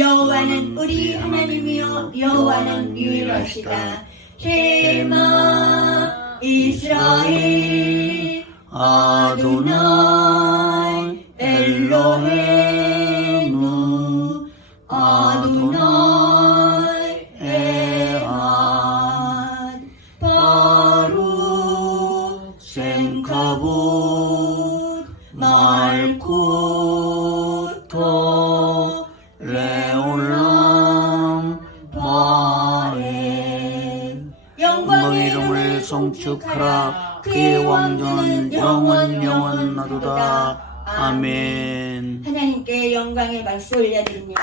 여호와는 우리 하나님이요 여호와는 유일하시다. 쉐마 이스라엘 아도나이 엘로헤inu 아도나이 에한 바루 생카봇 말쿠토 레올람 바에 영광의 이름을 송축하라. 그의 왕조는 영원 나도다. 아멘. 하나님께 영광의 박수 올려드립니다.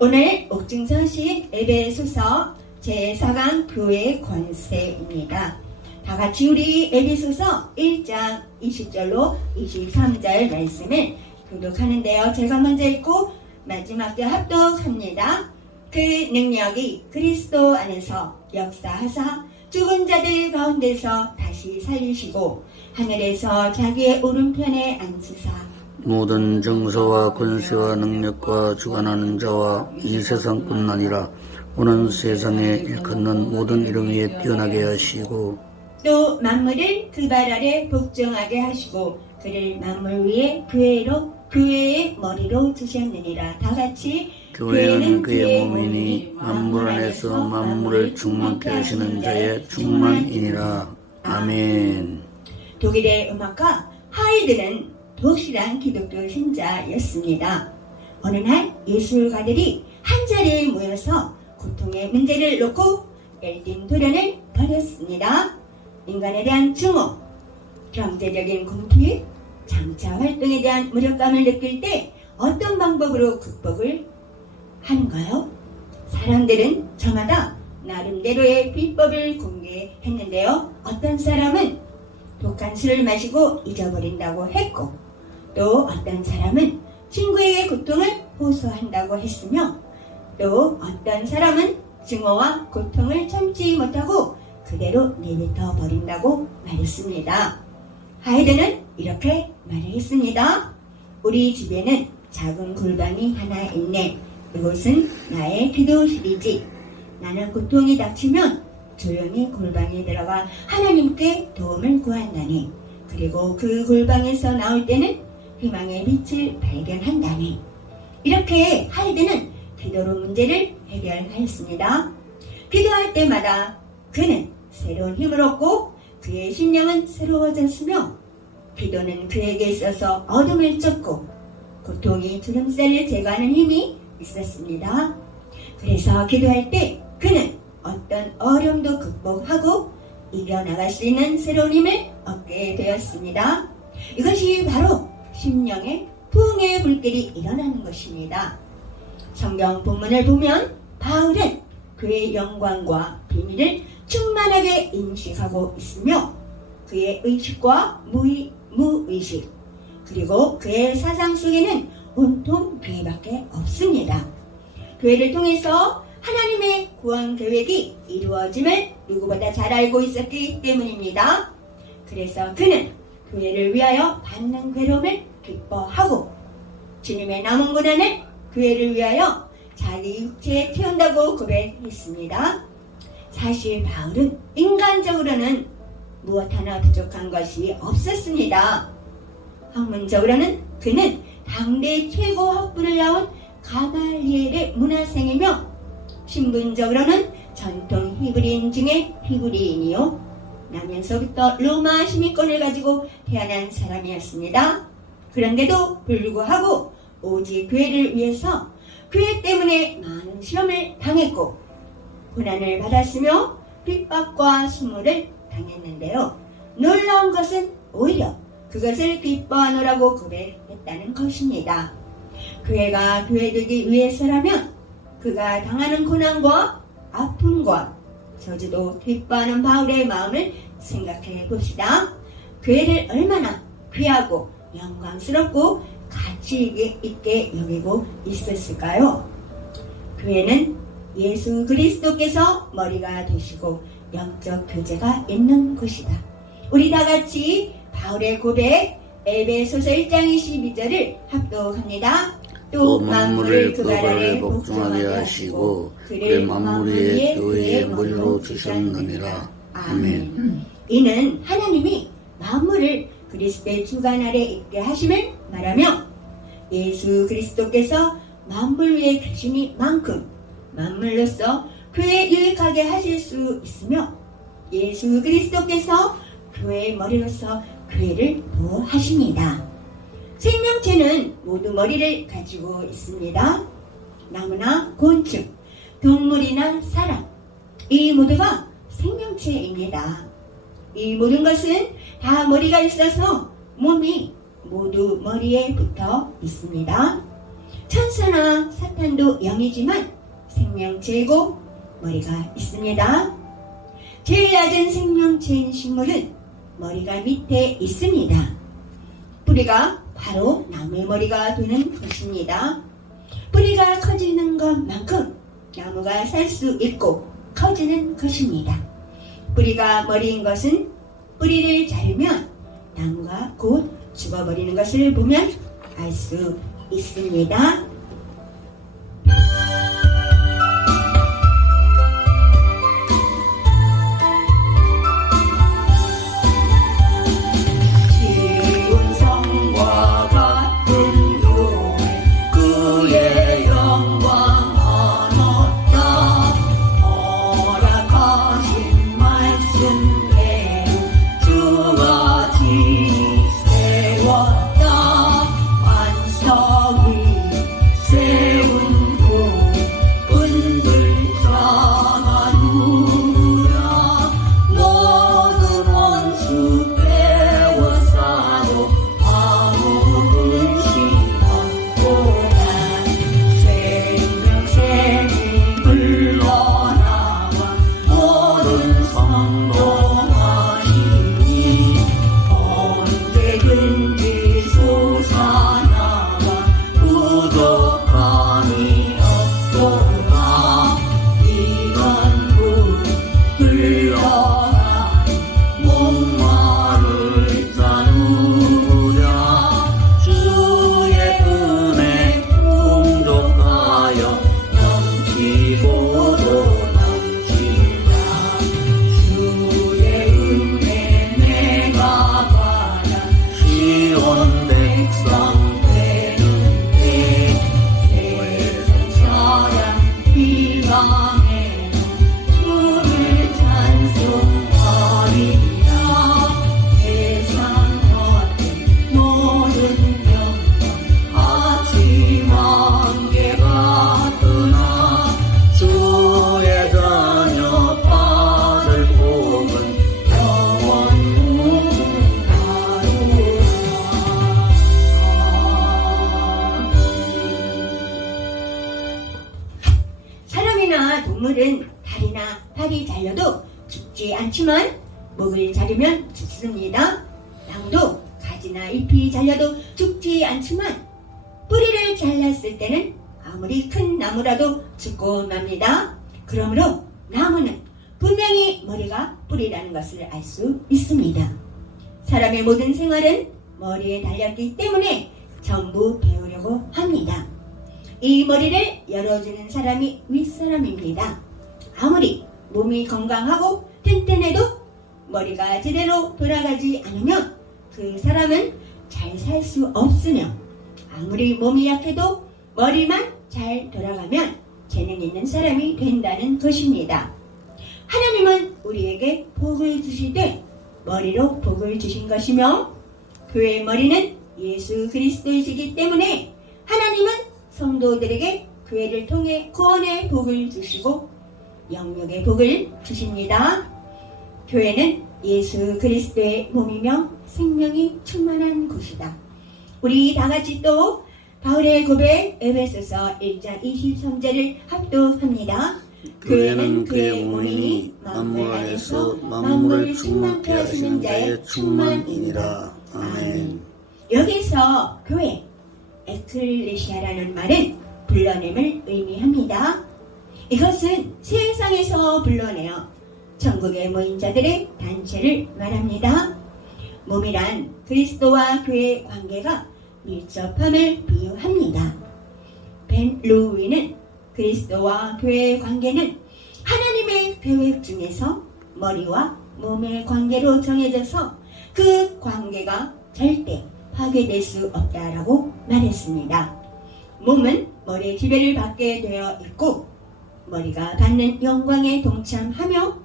오늘 옥중서신 에베소서 제4강 교회 권세입니다. 다같이 우리 에베소서 1장 20절로 23절 말씀을 교독하는데요. 제가 먼저 읽고 마지막 때 합독합니다. 그 능력이 그리스도 안에서 역사하사 죽은 자들 가운데서 다시 살리시고 하늘에서 자기의 오른편에 앉으사 모든 정서와 권세와 능력과 주관하는 자와 이 세상뿐 아니라 오는 세상에 일컫는 모든 이름 위에 뛰어나게 하시고 또 만물을 그 발 아래 복종하게 하시고 그를 만물 위에 교회의 머리로 두셨느니라. 다같이 교회는 그의 몸이니 만물 안에서 만물을 충만케 하시는 자의 충만이니라. 아멘. 독일의 음악가 하이드는 독실한 기독교 신자였습니다. 어느 날 예술가들이 한자리에 모여서 고통의 문제를 놓고 열띤 토론을 벌였습니다. 인간에 대한 증오, 경제적인 궁핍, 장차 활동에 대한 무력감을 느낄 때 어떤 방법으로 극복을 하는가요? 사람들은 저마다 나름대로의 비법을 공개했는데요. 어떤 사람은 독한 술을 마시고 잊어버린다고 했고, 또 어떤 사람은 친구에게 고통을 호소한다고 했으며, 또 어떤 사람은 증오와 고통을 참지 못하고 그대로 내뱉어 버린다고 말했습니다. 하이드는 이렇게 말했습니다. 우리 집에는 작은 골방이 하나 있네. 이곳은 나의 기도실이지. 나는 고통이 닥치면 조용히 골방에 들어가 하나님께 도움을 구한다니. 그리고 그 골방에서 나올 때는 희망의 빛을 발견한다니. 이렇게 하이드는 기도로 문제를 해결하였습니다. 기도할 때마다 그는 새로운 힘을 얻고 그의 심령은 새로워졌으며 기도는 그에게 있어서 어둠을 쫓고 고통이 주름살을 제거하는 힘이 있었습니다. 그래서 기도할 때 그는 어떤 어려움도 극복하고 이겨나갈 수 있는 새로운 힘을 얻게 되었습니다. 이것이 바로 심령의 부흥의 불길이 일어나는 것입니다. 성경 본문을 보면 바울은 그의 영광과 비밀을 충만하게 인식하고 있으며 그의 의식과 무의식 그리고 그의 사상 속에는 온통 교회밖에 없습니다. 교회를 통해서 하나님의 구원 계획이 이루어짐을 누구보다 잘 알고 있었기 때문입니다. 그래서 그는 교회를 위하여 받는 괴로움을 기뻐하고 주님의 남은 고난을 교회를 위하여 자기 육체에 태운다고 고백했습니다. 사실 바울은 인간적으로는 무엇 하나 부족한 것이 없었습니다. 학문적으로는 그는 당대 최고 학부를 나온 가말리엘의 문화생이며 신분적으로는 전통 히브리인 중에 히브리인이요 나면서부터 로마 시민권을 가지고 태어난 사람이었습니다. 그런데도 불구하고 오직 교회를 위해서 교회 때문에 많은 시험을 당했고 고난을 받았으며 핍박과 수모를 당했는데요. 놀라운 것은 오히려 그것을 기뻐하노라고 고백했다는 것입니다. 교회가 교회되기 위해서라면 그가 당하는 고난과 아픔과 저주도 기뻐하는 바울의 마음을 생각해 봅시다. 교회를 얼마나 귀하고 영광스럽고 가치 있게 여기고 있었을까요? 교회는 예수 그리스도께서 머리가 되시고 영적 교제가 있는 곳이다. 우리 다 같이 바울의 고백 에베소서 1장 22절을 합독합니다. 또 만물을 그 발 아래 복종하게 하시고 그를 만물 위에 교회의 머리로 두셨느니라. 아멘. 이는 하나님이 만물을 그리스도의 주관 아래 있게 하심을 말하며 예수 그리스도께서 만물 위에 계시니 만큼 만물로서 교회에 유익하게 하실 수 있으며 예수 그리스도께서 교회의 머리로서 교회를 보호하십니다. 생명체는 모두 머리를 가지고 있습니다. 나무나 곤충, 동물이나 사람, 이 모두가 생명체입니다. 이 모든 것은 다 머리가 있어서 몸이 모두 머리에 붙어 있습니다. 천사나 사탄도 영이지만 생명체이고 머리가 있습니다. 제일 낮은 생명체인 식물은 머리가 밑에 있습니다. 뿌리가 바로 나무의 머리가 되는 것입니다. 뿌리가 커지는 것만큼 나무가 살 수 있고 커지는 것입니다. 뿌리가 머리인 것은 뿌리를 자르면 나무가 곧 죽어버리는 것을 보면 알 수 있습니다. 동물은 다리나 팔이 잘려도 죽지 않지만 목을 자르면 죽습니다. 나무도 가지나 잎이 잘려도 죽지 않지만 뿌리를 잘랐을 때는 아무리 큰 나무라도 죽고 맙니다. 그러므로 나무는 분명히 머리가 뿌리라는 것을 알 수 있습니다. 사람의 모든 생활은 머리에 달렸기 때문에 전부 배우려고 합니다. 이 머리를 열어주는 사람이 윗사람입니다. 아무리 몸이 건강하고 튼튼해도 머리가 제대로 돌아가지 않으면 그 사람은 잘 살 수 없으며 아무리 몸이 약해도 머리만 잘 돌아가면 재능 있는 사람이 된다는 것입니다. 하나님은 우리에게 복을 주시되 머리로 복을 주신 것이며 교회의 머리는 예수 그리스도이시기 때문에 하나님은 성도들에게 교회를 통해 구원의 복을 주시고 영육의 복을 주십니다. 교회는 예수 그리스도의 몸이며 생명이 충만한 곳이다. 우리 다같이 또 바울의 고백 에베소서 1장 23절을 합독합니다. 교회는 그의 몸이니 만물 안에서 만물을 충만케 하시는 자의 충만이니라. 아멘. 여기서 교회, 에클레시아라는 말은 불러냄을 의미합니다. 이것은 세상에서 불러내어 전국에 모인 자들의 단체를 말합니다. 몸이란 그리스도와 교회의 관계가 밀접함을 비유합니다. 벤 루위는 그리스도와 교회의 관계는 하나님의 계획 중에서 머리와 몸의 관계로 정해져서 그 관계가 절대 파괴될 수 없다라고 말했습니다. 몸은 머리의 지배를 받게 되어 있고 머리가 받는 영광에 동참하며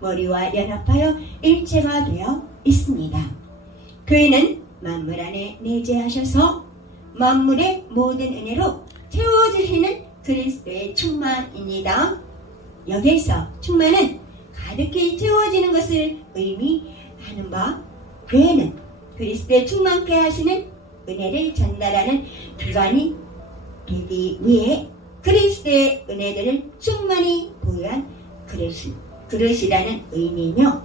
머리와 연합하여 일체가 되어 있습니다. 교회는 만물 안에 내재하셔서 만물의 모든 은혜로 채워주시는 그리스도의 충만입니다. 여기에서 충만은 가득히 채워지는 것을 의미하는 바, 교회는 그리스도의 충만케 하시는 은혜를 전달하는 기관이 되기 위해 그리스도의 은혜들을 충만히 보유한 그릇이라는 의미며,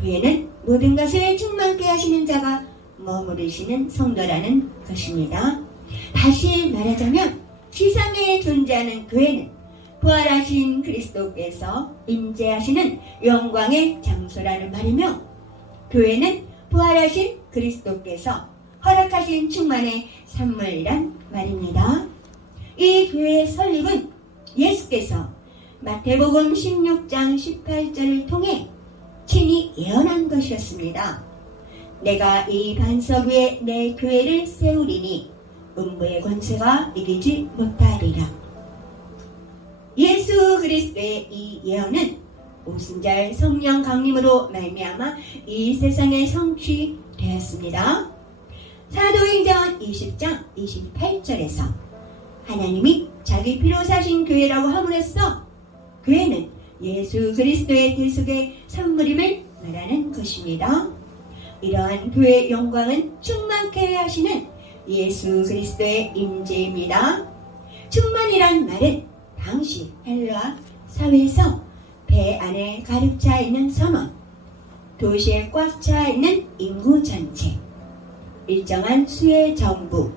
교회는 모든 것을 충만케 하시는 자가 머무르시는 성도라는 것입니다. 다시 말하자면 지상에 존재하는 교회는 부활하신 그리스도께서 임재하시는 영광의 장소라는 말이며, 교회는 부활하신 그리스도께서 허락하신 충만의 산물이란 말입니다. 이 교회의 설립은 예수께서 마태복음 16장 18절을 통해 친히 예언한 것이었습니다. 내가 이 반석 위에 내 교회를 세우리니 음부의 권세가 이기지 못하리라. 예수 그리스도의 이 예언은 오순절 성령 강림으로 말미암아 이 세상에 성취되었습니다. 사도행전 20장 28절에서 하나님이 자기 피로 사신 교회라고 함으로써 교회는 예수 그리스도의 대속의 선물임을 말하는 것입니다. 이러한 교회의 영광은 충만케 하시는 예수 그리스도의 임재입니다. 충만이란 말은 당시 헬라 사회에서 배 안에 가득 차 있는 선원, 도시에 꽉 차 있는 인구 전체, 일정한 수의 정부,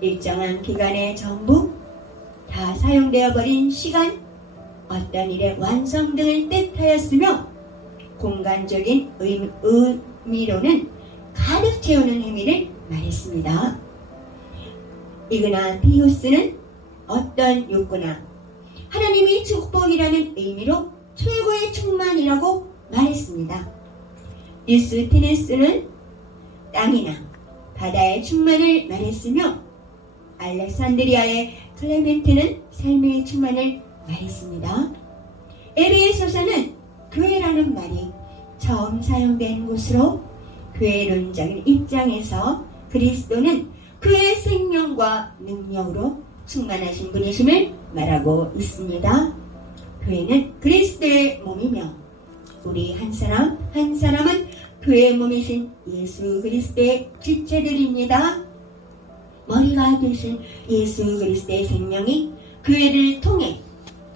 일정한 기간의 정부, 다 사용되어 버린 시간, 어떤 일의 완성 등을 뜻하였으며, 공간적인 의미로는 가득 채우는 행위를 말했습니다. 이그나티우스는 어떤 욕구나 하나님이 축복이라는 의미로 최고의 충만이라고 말했습니다. 유스티누스는 땅이나 바다의 충만을 말했으며, 알렉산드리아의 클레멘트는 삶의 충만을 말했습니다. 에베소서는 교회라는 말이 처음 사용된 곳으로 교회론적인 입장에서 그리스도는 그의 생명과 능력으로 충만하신 분이심을 말하고 있습니다. 교회는 그리스도의 몸이며 우리 한 사람 한 사람은 교회의 몸이신 예수 그리스도의 지체들입니다. 머리가 되신 예수 그리스도의 생명이 교회를 통해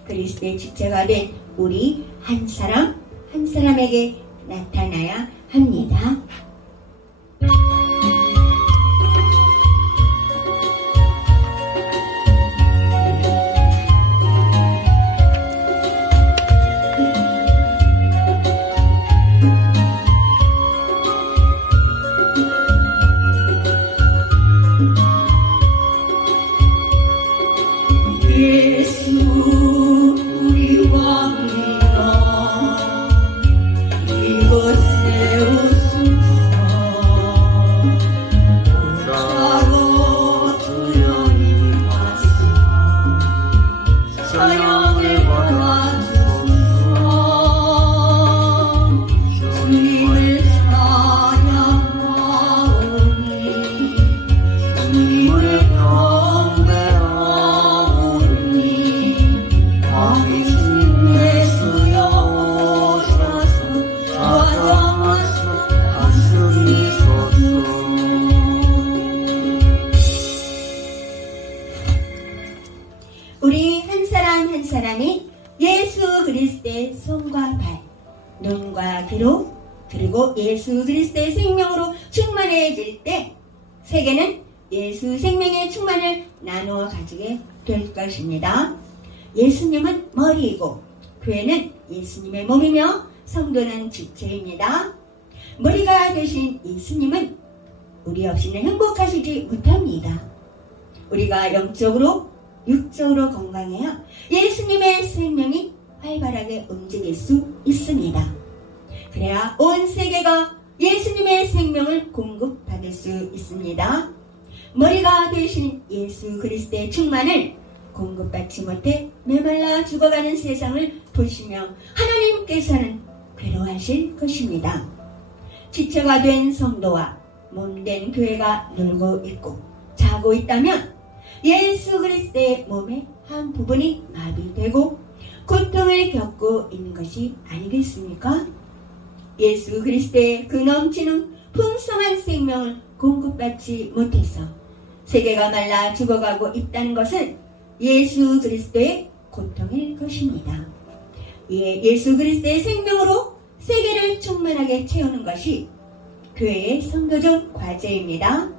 그리스도의 지체가 된 우리 한 사람 한 사람에게 나타나야 합니다. 예수 우리 왕이라 이곳 세우소서. 자로 주연이 와서 사형을 받아주소서. 주님을 찬양하오니 주님을 우리 한 사람 한 사람이 예수 그리스도의 손과 발, 눈과 귀로 그리고 예수 그리스도의 생명으로 충만해질 때 세계는 예수 생명의 충만을 나누어 가지게 될 것입니다. 예수님은 머리이고 교회는 예수님의 몸이며 성도는 지체입니다. 머리가 되신 예수님은 우리 없이는 행복하시지 못합니다. 우리가 영적으로 육적으로 건강해야 예수님의 생명이 활발하게 움직일 수 있습니다. 그래야 온 세계가 예수님의 생명을 공급받을 수 있습니다. 머리가 되신 예수 그리스도의 충만을 공급받지 못해 메말라 죽어가는 세상을 보시며 하나님께서는 괴로워하실 것입니다. 지체가 된 성도와 몸된 교회가 놀고 있고 자고 있다면 예수 그리스도의 몸의 한 부분이 마비되고 고통을 겪고 있는 것이 아니겠습니까? 예수 그리스도의 그 넘치는 풍성한 생명을 공급받지 못해서 세계가 말라 죽어가고 있다는 것은 예수 그리스도의 고통일 것입니다. 이에 예수 그리스도의 생명으로 세계를 충만하게 채우는 것이 교회의 선교적 과제입니다.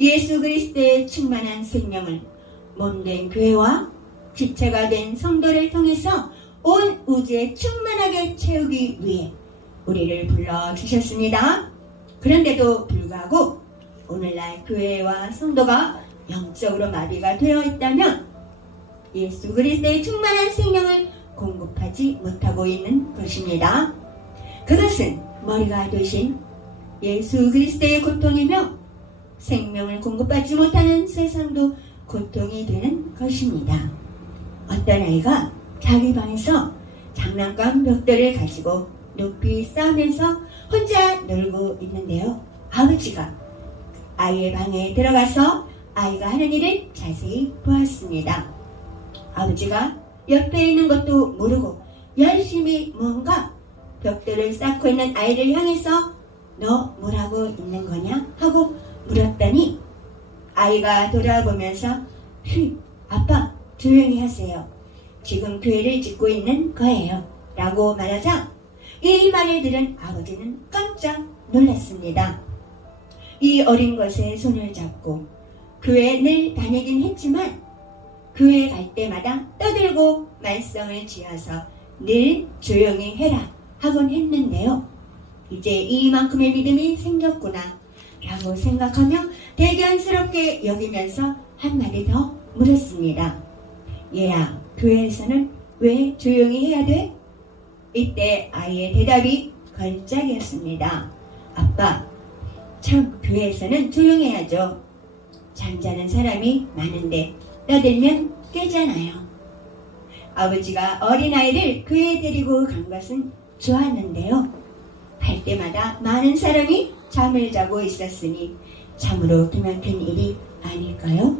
예수 그리스도의 충만한 생명을 몸된 교회와 지체가 된 성도를 통해서 온 우주에 충만하게 채우기 위해 우리를 불러주셨습니다. 그런데도 불구하고 오늘날 교회와 성도가 영적으로 마비가 되어 있다면 예수 그리스도의 충만한 생명을 공급하지 못하고 있는 것입니다. 그것은 머리가 되신 예수 그리스도의 고통이며 생명을 공급받지 못하는 세상도 고통이 되는 것입니다. 어떤 아이가 자기 방에서 장난감 벽돌을 가지고 높이 쌓으면서 혼자 놀고 있는데요. 아버지가 아이의 방에 들어가서 아이가 하는 일을 자세히 보았습니다. 아버지가 옆에 있는 것도 모르고 열심히 뭔가 벽돌을 쌓고 있는 아이를 향해서 너 뭐라고 있는 거냐? 하고 물었더니 아이가 돌아보면서 아빠 조용히 하세요. 지금 교회를 짓고 있는 거예요. 라고 말하자 이 말을 들은 아버지는 깜짝 놀랐습니다. 이 어린 것의 손을 잡고 교회에 늘 다니긴 했지만 교회 갈 때마다 떠들고 말썽을 지어서 늘 조용히 해라 하곤 했는데요. 이제 이만큼의 믿음이 생겼구나 라고 생각하며 대견스럽게 여기면서 한마디 더 물었습니다. 얘야, 교회에서는 왜 조용히 해야 돼? 이때 아이의 대답이 걸작이었습니다. 아빠, 참 교회에서는 조용해야죠. 잠자는 사람이 많은데 떠들면 깨잖아요. 아버지가 어린아이를 교회에 데리고 간 것은 좋았는데요. 갈 때마다 많은 사람이 잠을 자고 있었으니 참으로 기막힌 일이 아닐까요?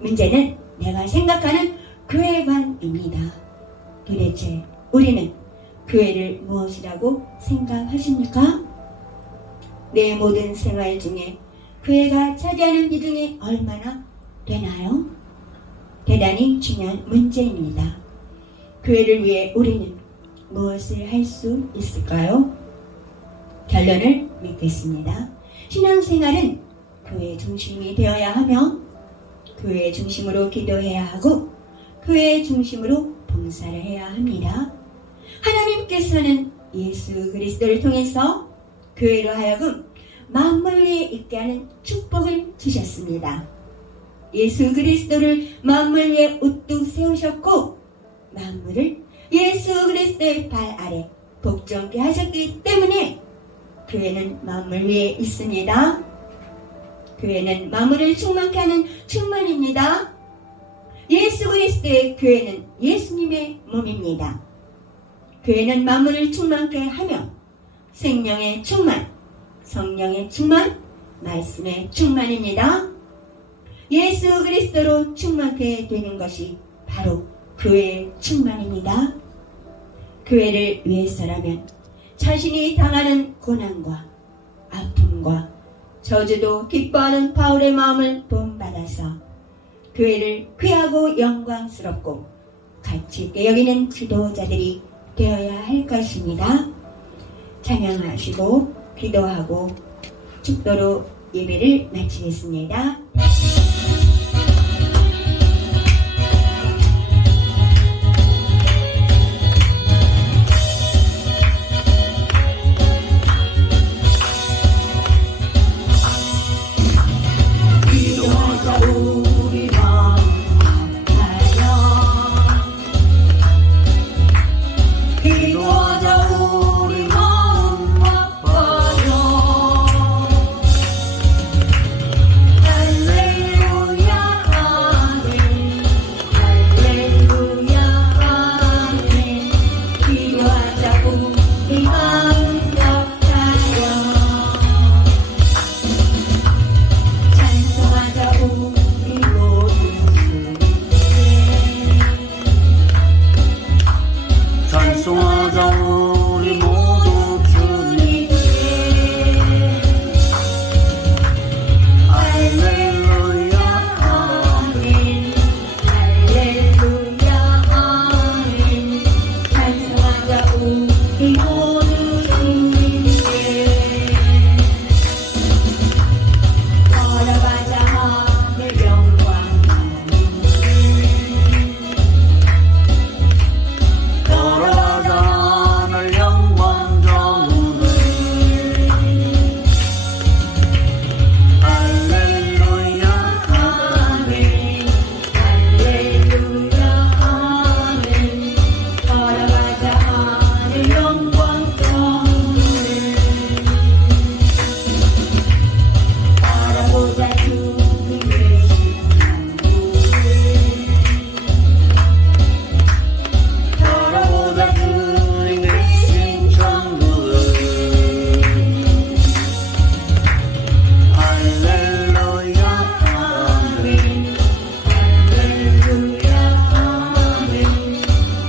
문제는 내가 생각하는 교회관입니다. 도대체 우리는 교회를 무엇이라고 생각하십니까? 내 모든 생활 중에 교회가 차지하는 비중이 얼마나 되나요? 대단히 중요한 문제입니다. 교회를 위해 우리는 무엇을 할 수 있을까요? 결론을 맺겠습니다. 신앙생활은 교회 중심이 되어야 하며 교회 중심으로 기도해야 하고 교회 중심으로 봉사를 해야 합니다. 하나님께서는 예수 그리스도를 통해서 교회로 하여금 만물 위에 있게 하는 축복을 주셨습니다. 예수 그리스도를 만물 위에 우뚝 세우셨고 만물을 예수 그리스도의 발 아래 복종케 하셨기 때문에 교회는 만물 위에 있습니다. 교회는 만물을 충만케 하는 충만입니다. 예수 그리스도의 교회는 예수님의 몸입니다. 교회는 만물을 충만케 하며 생명의 충만, 성령의 충만, 말씀의 충만입니다. 예수 그리스도로 충만케 되는 것이 바로 교회의 충만입니다. 교회를 위해서라면 자신이 당하는 고난과 아픔과 저주도 기뻐하는 바울의 마음을 본받아서 교회를 귀하고 영광스럽고 가치 있게 여기는 지도자들이 되어야 할 것입니다. 찬양하시고 기도하고 축도로 예배를 마치겠습니다. 돌아가자 우리 모두 주님께 할렐루야 아멘 할렐루야 아멘 찬송하자 우리 모두 주님께 걸어가자 하늘 영광 걸어가자 하늘 영광 정을 할렐루야 아멘 할렐루야 아멘 걸어가자 하늘 영광 정을 바라보자 주님 계신 바라보자 주님 계신 천국을 할렐루야 아멘 할렐루야 아멘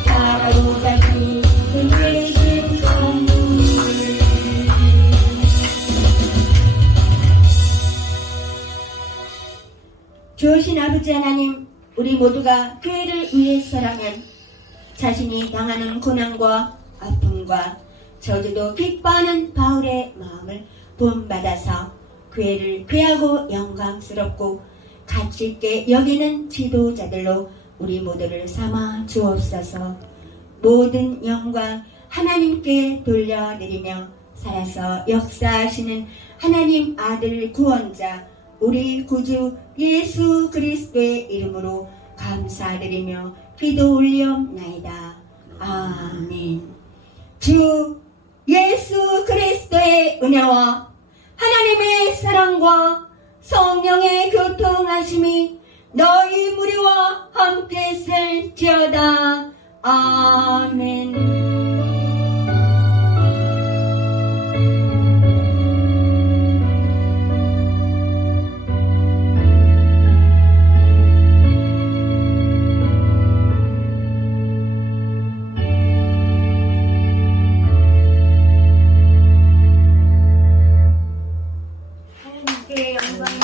바라보자 주님 계신 천국을 주신 아버지 하나님, 우리 모두가 교회를 위해서라면 자신이 당하는 고난과 아픔과 저주도 기뻐하는 바울의 마음을 본받아서 교회를 귀하고 영광스럽고 가치있게 여기는 지도자들로 우리 모두를 삼아 주옵소서. 모든 영광 하나님께 돌려드리며 살아서 역사하시는 하나님 아들 구원자 우리 구주 예수 그리스도의 이름으로 감사드리며 기도 올리옵나이다. 아멘. 주 예수 그리스도의 은혜와 하나님의 사랑과 성령의 교통하심이 너희 무리와 함께 있을지어다. 아멘. 하나님께 영광이